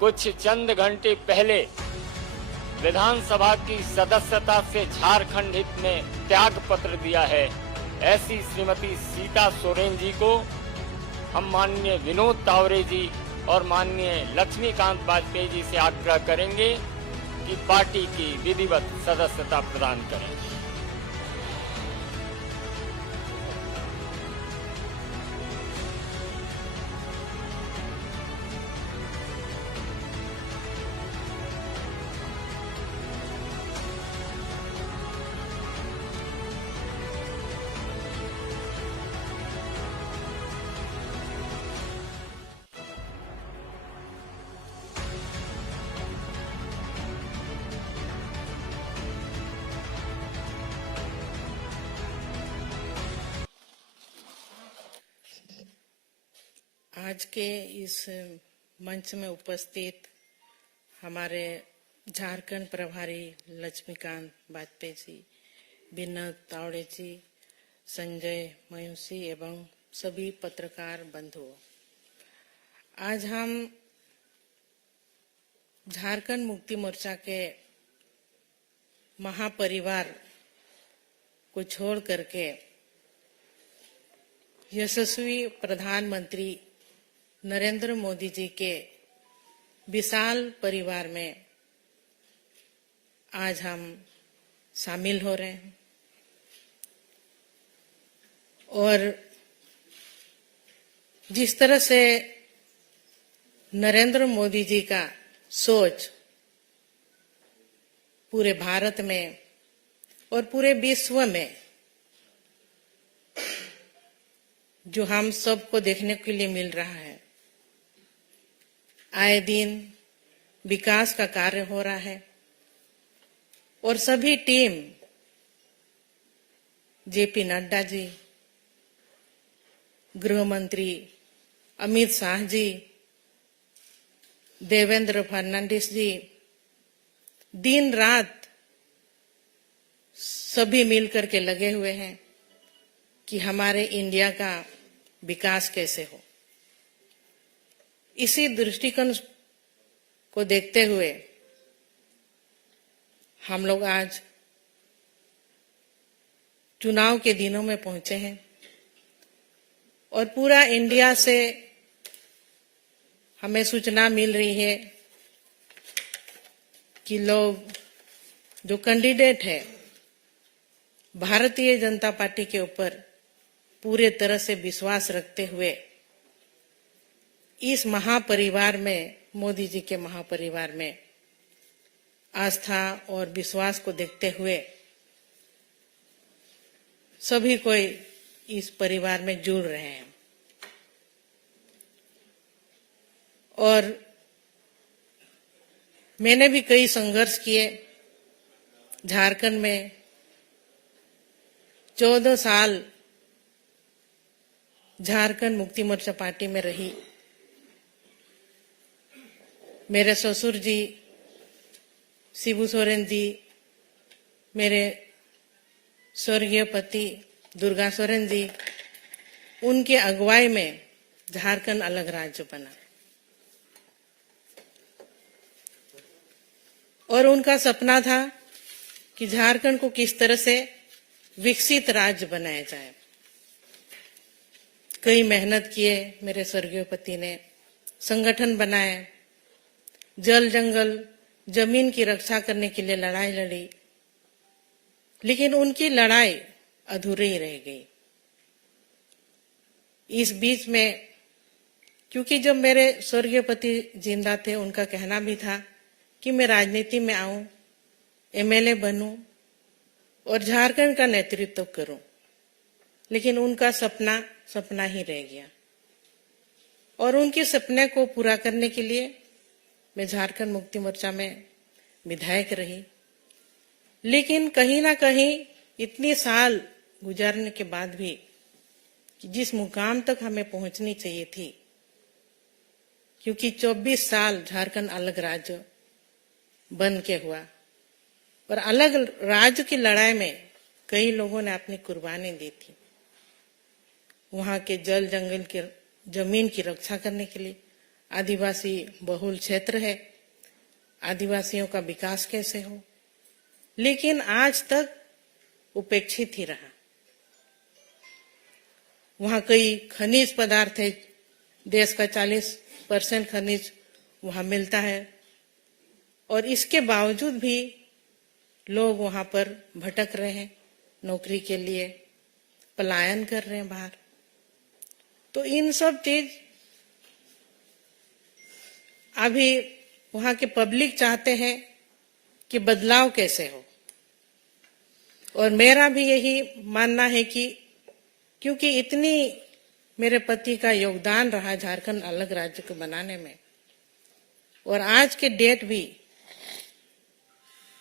कुछ चंद घंटे पहले विधानसभा की सदस्यता से झारखंड हित में त्याग पत्र दिया है, ऐसी श्रीमती सीता सोरेन जी को हम माननीय विनोद तावरे जी और माननीय लक्ष्मीकांत वाजपेयी जी से आग्रह करेंगे कि पार्टी की विधिवत सदस्यता प्रदान करें। आज के इस मंच में उपस्थित हमारे झारखंड प्रभारी लक्ष्मीकांत वाजपेयी जी, विनोद तावड़े जी, संजय मयूसी एवं सभी पत्रकार बंधुओं, आज हम झारखंड मुक्ति मोर्चा के महापरिवार को छोड़ करके यशस्वी प्रधानमंत्री नरेंद्र मोदी जी के विशाल परिवार में आज हम शामिल हो रहे हैं और जिस तरह से नरेंद्र मोदी जी का सोच पूरे भारत में और पूरे विश्व में जो हम सबको देखने के लिए मिल रहा है, आए दिन विकास का कार्य हो रहा है और सभी टीम जेपी नड्डा जी, गृह मंत्री अमित शाह जी, देवेंद्र फडणवीस जी, दिन रात सभी मिलकर के लगे हुए हैं कि हमारे इंडिया का विकास कैसे हो। इसी दृष्टिकोण को देखते हुए हम लोग आज चुनाव के दिनों में पहुंचे हैं और पूरा इंडिया से हमें सूचना मिल रही है कि लोग जो कैंडिडेट है भारतीय जनता पार्टी के ऊपर पूरे तरह से विश्वास रखते हुए इस महापरिवार में, मोदी जी के महापरिवार में आस्था और विश्वास को देखते हुए सभी कोई इस परिवार में जुड़ रहे हैं और मैंने भी कई संघर्ष किए। झारखंड में 14 साल झारखंड मुक्ति मोर्चा पार्टी में रही। मेरे ससुर जी शिबू सोरेन जी, मेरे स्वर्गीय पति दुर्गा सोरेन जी, उनके अगुवाई में झारखंड अलग राज्य बना और उनका सपना था कि झारखंड को किस तरह से विकसित राज्य बनाया जाए। कई मेहनत किए मेरे स्वर्गीय पति ने, संगठन बनाए, जल जंगल जमीन की रक्षा करने के लिए लड़ाई लड़ी, लेकिन उनकी लड़ाई अधूरी रह गई। इस बीच में क्योंकि जब मेरे स्वर्गीय पति जिंदा थे, उनका कहना भी था कि मैं राजनीति में आऊं, एमएलए बनूं और झारखंड का नेतृत्व करूं, लेकिन उनका सपना ही रह गया और उनके सपने को पूरा करने के लिए मैं झारखंड मुक्ति मोर्चा में विधायक रही। लेकिन कहीं ना कहीं इतने साल गुजारने के बाद भी कि जिस मुकाम तक हमें पहुंचनी चाहिए थी, क्योंकि 24 साल झारखंड अलग राज्य बन के हुआ और अलग राज्य की लड़ाई में कई लोगों ने अपनी कुर्बानी दी थी। वहां के जल जंगल के जमीन की रक्षा करने के लिए आदिवासी बहुल क्षेत्र है, आदिवासियों का विकास कैसे हो, लेकिन आज तक उपेक्षित ही रहा। वहां कई खनिज पदार्थ है, देश का 40% खनिज वहां मिलता है, और इसके बावजूद भी लोग वहां पर भटक रहे हैं, नौकरी के लिए पलायन कर रहे हैं बाहर। तो इन सब चीज अभी वहां के पब्लिक चाहते हैं कि बदलाव कैसे हो, और मेरा भी यही मानना है कि क्योंकि इतनी मेरे पति का योगदान रहा झारखंड अलग राज्य को बनाने में, और आज के डेट भी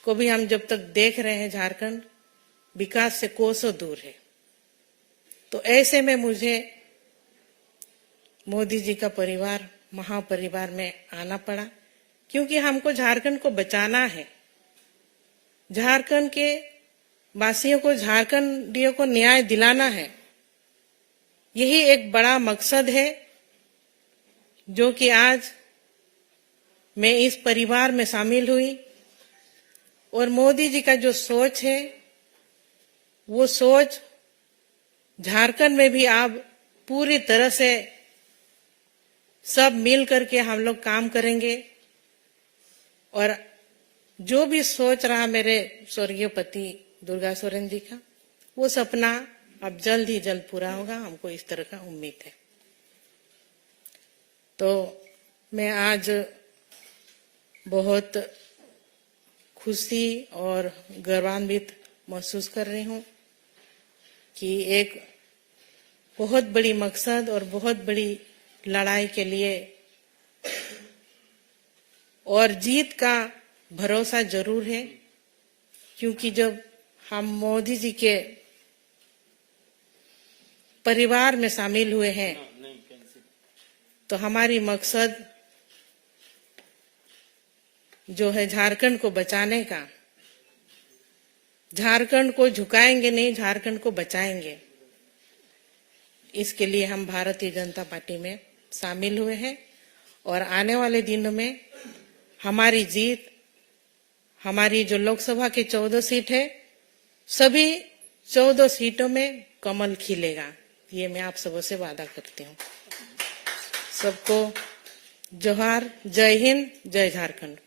को भी हम जब तक देख रहे हैं झारखंड विकास से कोसों दूर है, तो ऐसे में मुझे मोदी जी का परिवार महापरिवार में आना पड़ा, क्योंकि हमको झारखंड को बचाना है। झारखंड के वासियों को, झारखंडियों को न्याय दिलाना है। यही एक बड़ा मकसद है जो कि आज मैं इस परिवार में शामिल हुई, और मोदी जी का जो सोच है वो सोच झारखंड में भी अब पूरी तरह से सब मिल करके हम लोग काम करेंगे, और जो भी सोच रहा मेरे स्वर्गीय पति दुर्गा सोरेन जी का, वो सपना अब जल्द ही जल्द पूरा होगा, हमको इस तरह का उम्मीद है। तो मैं आज बहुत खुशी और गौरवान्वित महसूस कर रही हूँ कि एक बहुत बड़ी मकसद और बहुत बड़ी लड़ाई के लिए, और जीत का भरोसा जरूर है, क्योंकि जब हम मोदी जी के परिवार में शामिल हुए हैं तो हमारी मकसद जो है झारखंड को बचाने का, झारखंड को झुकाएंगे नहीं, झारखंड को बचाएंगे। इसके लिए हम भारतीय जनता पार्टी में शामिल हुए हैं, और आने वाले दिनों में हमारी जीत, हमारी जो लोकसभा की 14 सीट है, सभी 14 सीटों में कमल खिलेगा, ये मैं आप सबों से वादा करती हूँ। सबको जोहार, जय हिंद, जय झारखंड।